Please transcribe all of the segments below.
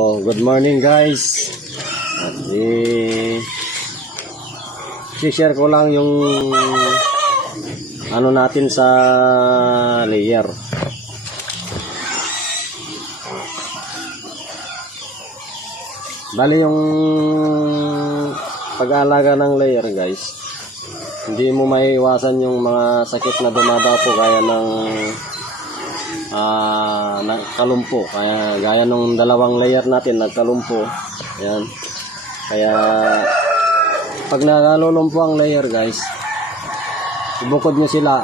Good morning guys. At i-share ko lang yung ano natin sa layer. Bali yung pag-aalaga ng layer guys, hindi mo maiiwasan yung mga sakit na dumadapo gaya ng kalumpo, gaya nung dalawang layer natin nagkalumpo. Ayan. Kaya pag nakalulumpo ang layer guys, ibukod nyo sila,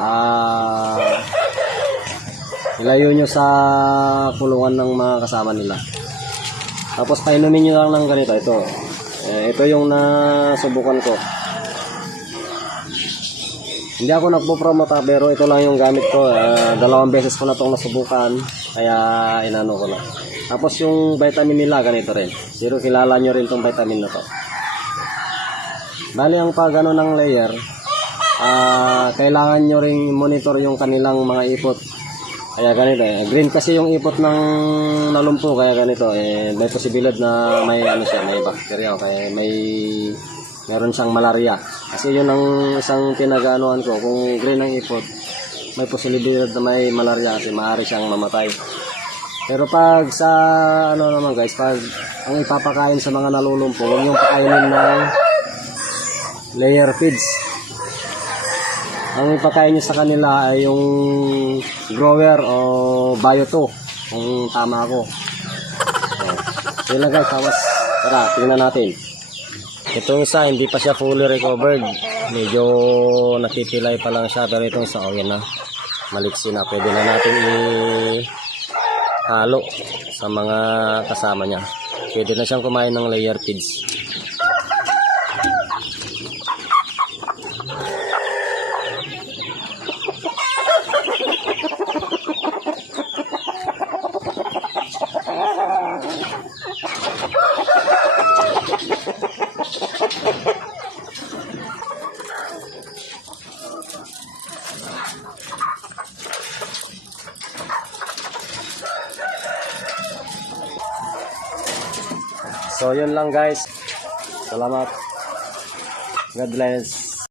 ilayo nyo sa kulungan ng mga kasama nila, tapos painumin nyo lang ng ganito. Ito yung nasubukan ko. Hindi ako nagpo-promote pero ito lang yung gamit ko. Dalawang beses ko na itong nasubukan, kaya inano ko na. Tapos yung vitamin nila ganito rin. Pero kilala nyo rin itong vitamin na to. Bali ang pag ng layer, kailangan nyo rin monitor yung kanilang mga ipot. Kaya ganito green kasi yung ipot ng nalumpo, kaya ganito may posibilidad na may may bacteria, kaya meron siyang malaria. Kasi yun ang isang pinag-aanoan ko, kung green ang ipot, may posibilidad na may malaria kasi maaari siyang mamatay. Pero pag sa naman guys, pag ang ipapakain sa mga nalulumpo, huwag yung pakainin ng layer feeds. Ang ipakain nyo sa kanila ay yung grower o bio 2, kung tama ako. Yun lang guys, tapos tara, tingnan natin. Itong isa, hindi pa siya fully recovered. Medyo nakipilay pa lang siya. Pero itong isa, yan na. Maliksi na. Pwede na natin ihalo sa mga kasama niya. Pwede na siyang kumain ng layer feeds. So yun lang guys. Salamat. God bless.